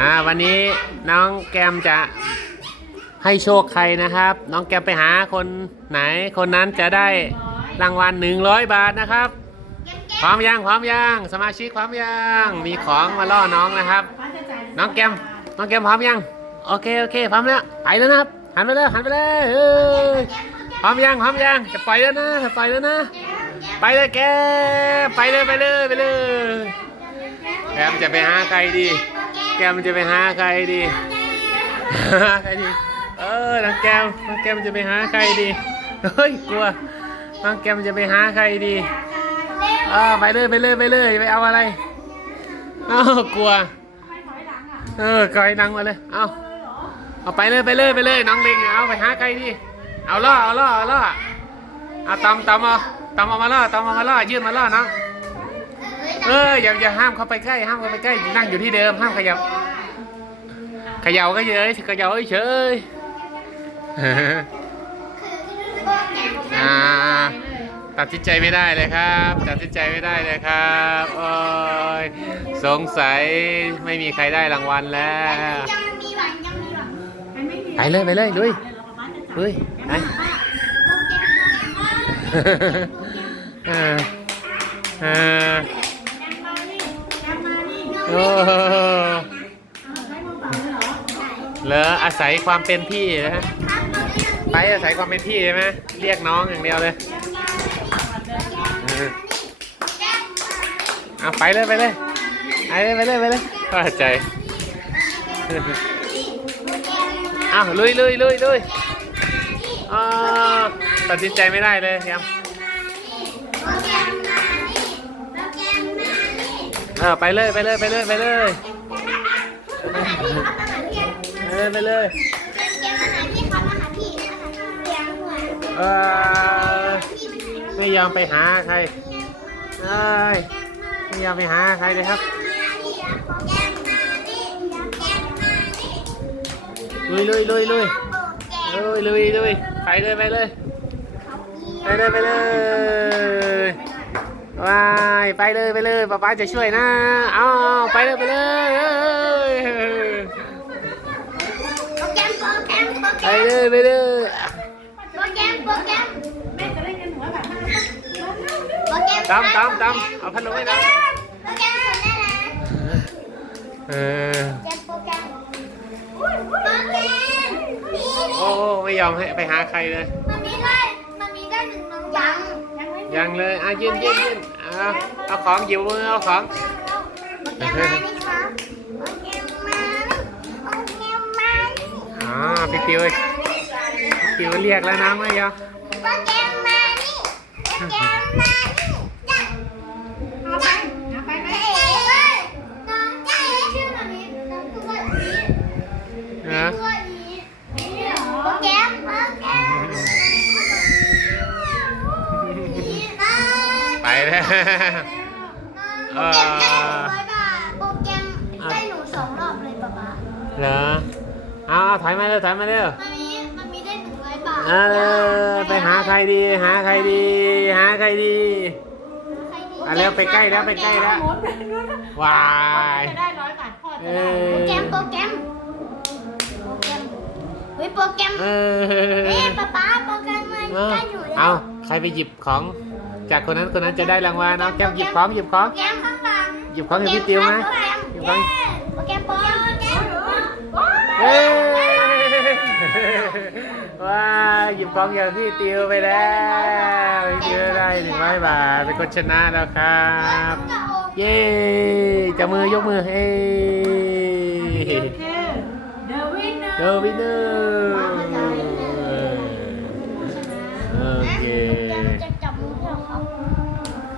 อ่าวันนี้น้องแกมจะให้โชคใครนะครับ น้องแกมไปหาคนไหน คนนั้นจะได้รางวัล100บาทนะครับ พร้อมยังพร้อมยังสมาชิกพร้อมยังมีของมาล่อน้องนะครับ น้องแกมน้องแกมพร้อมยังโอเคโอเคพร้อมแล้วไปแล้วนะครับหันไปเลยหันไปเลยเฮ้ยพร้อมยังพร้อมยังจะปล่อยแล้วนะจะปล่อยแล้วนะ ไปเลยแกไปเลยไปเลยไปเลยแกมจะไปหาใครดี แกมันจะไปหาใครดีหาใครดี เออน้องแกมน้องแกมันจะไปหาใครดี เฮ้ยกลัวน้องแกมันจะไปหาใครดีเออไปเลยไปเลยไปเลยไปเอาอะไรเอ้ากลัว เออกอยนังมาเลย เอาเอาไปเลยไปเลยไปเลยน้องเล็งเอาไปหาใครดี เอาล่อเอาล่อเอาล่อเอาตอมตอมเอาตอมเอามาล่อตอมเอามาล่อยื่นมาล่อน้อง เอออย่าอย่าห้ามเข้าไปใกล้ห้ามเข้าไปใกล้นั่งอยู่ที่เดิมห้ามขยับเขย่าก็เฉยเขย่าเฉยอ่าตัดสินใจไม่ได้เลยครับ ตัดสินใจไม่ได้เลยครับโอ้ยสงสัยไม่มีใครได้รางวัลแล้วยังมีหวังยังมีหวังไปเลยไปเลยลุยลุยไปเออเออ โอ้เหรออาศัยความเป็นพี่นะฮะไปอาศัยความเป็นพี่ใช่ไหมเรียกน้องอย่างเดียวเลยเอาไปเลยไปเลยไปเลยไปเลยไปเลยเข้าใจเอาลุยลุยลุยลุยอ๋อตัดสินใจไม่ได้เลยครั เออไปเลยไปเลยไปเลยไปเลยไปเลยไปเลยเออไม่ยอมไปหาใครเอ้ยไม่ยอมไปหาใครเลยครับลุยลุยลุยลุยลุยลุยลุยไปเลยไปเลยไปเลยไปเลย ว้ายไปเลยไปเลยป๊าป๊าจะช่วยนะเอาไปเลยไปเลยเอ้ยไปเลยไปเลยตามตามตามเอาพัดลมให้นะเออโอ้ไม่ยอมให้ไปหาใครเลย ยังเลยอะยืนยืนยืนเอาเอาของหยิบมือเอาของอ๋อพี่ปิวพี่ปิวเรียกแล้วนะไม่ยอมนะ โปรแกรมได้หนึ่งร้อยบาทโปรแกรมได้หนูสองรอบเลยป๊าป๊าเหรอเอาถอยมาเร็วถอยมาเร็วมันมีมันมีได้หนึ่งร้อยบาทเอาเร็วไปหาใครดีหาใครดี หาใครดีใครดีอะเร็วไปใกล้แล้วไปใกล้แล้ววายจะได้ร้อยบาทพ่อเอจะได้อโปรแกรมโปรแกรมโปรแกรมเฮ้ยโปรแกรมเอเฮ้อยป๊าป๊าโปรแกรมมันเออได้อยู่แล้วเอาใครไปหยิบของ จากคนนั้นคนนั้นจะได้รางวัลเนาะแก้มหยิบของหยิบของแก้มข้างหลังหยิบของหยิบพี่ติวไหมหยิบของแกรมบป้ว้าหยิบของอย่างพี่ติวไปแล้วเยอะได้หนึ่งร้อยบาทเป็นคนชนะแล้วครับ เย้จับมือยกมือเฮ้ The winner The winner โอเค